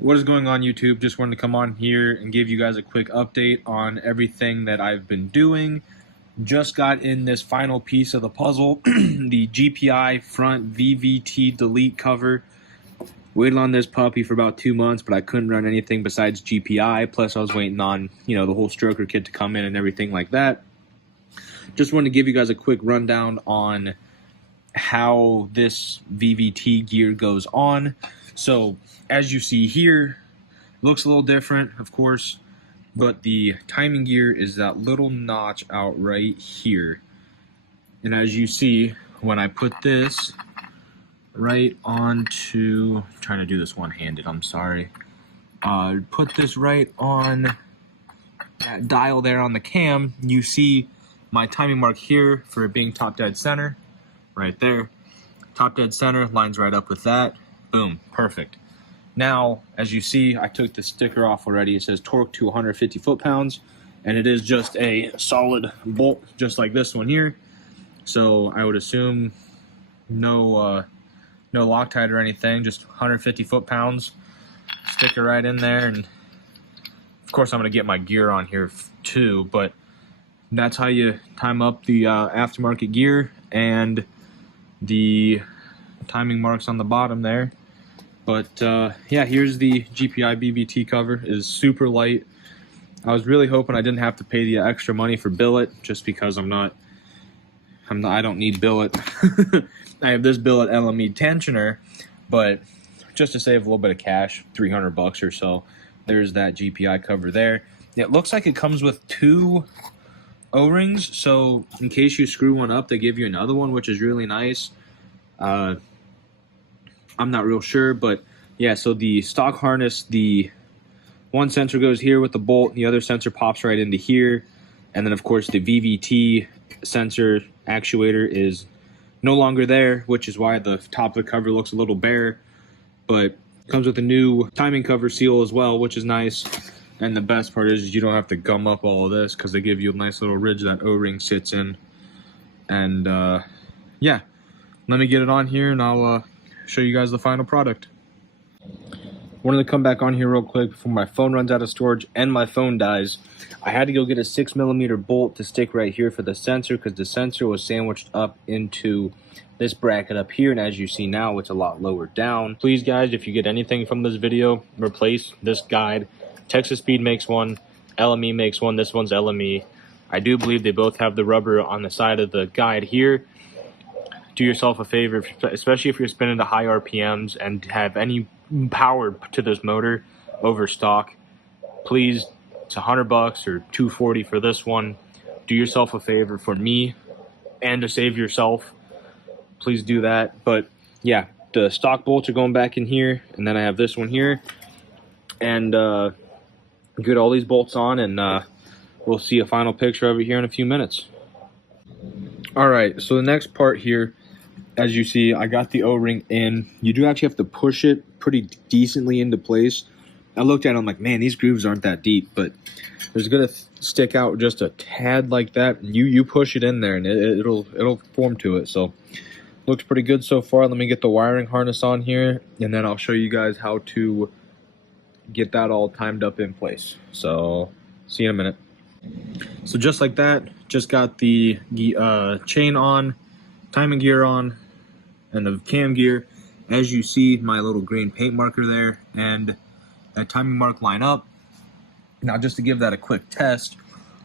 What is going on, YouTube? Just wanted to come on here and give you guys a quick update on everything that I've been doing. Just got in this final piece of the puzzle, the GPI front VVT Delete cover. Waited on this puppy for about 2 months, but I couldn't run anything besides GPI. Plus, I was waiting on, the whole stroker kit to come in and everything like that. Just wanted to give you guys a quick rundown on how this VVT gear goes on. So, as you see here, looks a little different, of course, but the timing gear is that little notch out right here. And as you see, when I put this right onto, I'm trying to do this one-handed, I'm sorry. Put this right on that dial there on the cam, you see my timing mark here for it being top dead center, right there. Top dead center lines right up with that. Boom, perfect. Now, as you see, I took the sticker off already. It says torque to 150 foot-pounds, and it is just a solid bolt, just like this one here. So I would assume no Loctite or anything, just 150 foot-pounds. Stick it right in there, and of course I'm going to get my gear on here too, but that's how you time up the aftermarket gear and the timing marks on the bottom there. But yeah, here's the GPI VVT cover. It is super light. I was really hoping I didn't have to pay the extra money for billet, just because I don't need billet. I have this billet LME tensioner, but just to save a little bit of cash, 300 bucks or so, there's that GPI cover there. It looks like it comes with 2 O-rings, so in case you screw one up, they give you another one, which is really nice. I'm not real sure, but yeah, so the stock harness, the one sensor goes here with the bolt, the other sensor pops right into here, and then of course the VVT sensor actuator is no longer there, which is why the top of the cover looks a little bare, but comes with a new timing cover seal as well, which is nice. And the best part is you don't have to gum up all of this, because they give you a nice little ridge that O-ring sits in. And yeah, let me get it on here and I'll show you guys the final product. Wanted to come back on here real quick before my phone runs out of storage and my phone dies. I had to go get a 6mm bolt to stick right here for the sensor, because the sensor was sandwiched up into this bracket up here, and as you see now, it's a lot lower down. Please guys, if you get anything from this video, replace this guide. Texas Speed makes one, LME makes one, this one's LME. I do believe they both have the rubber on the side of the guide here. Do yourself a favor, especially if you're spinning to high RPMs and have any power to this motor over stock, please, it's 100 bucks or 240 for this one. Do yourself a favor for me and to save yourself. Please do that. But yeah, the stock bolts are going back in here, and then I have this one here, and get all these bolts on, and we'll see a final picture of it here in a few minutes. Alright, so the next part here, as you see, I got the O-ring in. You do actually have to push it pretty decently into place. I looked at it, I'm like, man, these grooves aren't that deep, but it's gonna stick out just a tad like that. You push it in there, and it'll form to it. So looks pretty good so far. Let me get the wiring harness on here, and then I'll show you guys how to get that all timed up in place. So see you in a minute. So just like that, just got the chain on, timing gear on, and the cam gear. As you see, my little green paint marker there and that timing mark line up. Now, just to give that a quick test,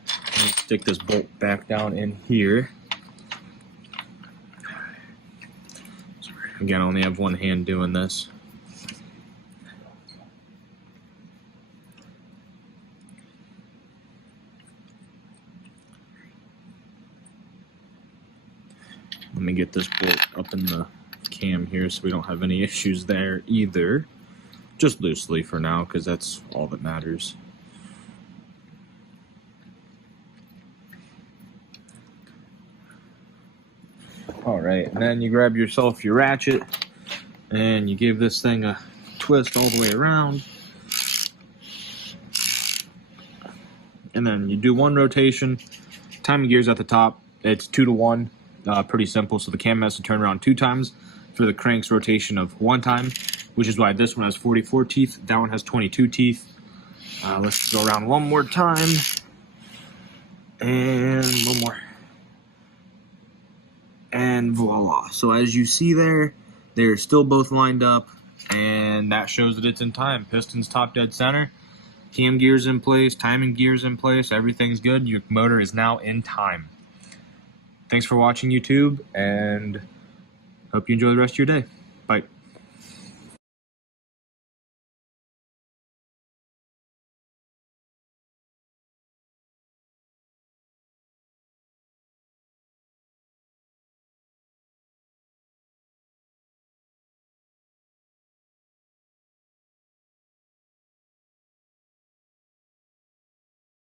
let me stick this bolt back down in here. Again, I only have one hand doing this. Let me get this bolt up in the cam here so we don't have any issues there either. Just loosely for now, because that's all that matters. Alright, and then you grab yourself your ratchet and you give this thing a twist all the way around. And then you do one rotation. Timing gear's at the top. It's 2 to 1. Pretty simple. So the cam has to turn around 2 times for the crank's rotation of 1 time. which is why this one has 44 teeth. That one has 22 teeth. Let's go around one more time. And one more. And voila. So as you see there, they're still both lined up, and that shows that it's in time. Pistons top dead center. Cam gears in place, timing gears in place, everything's good. Your motor is now in time. Thanks for watching, YouTube, and hope you enjoy the rest of your day. Bye.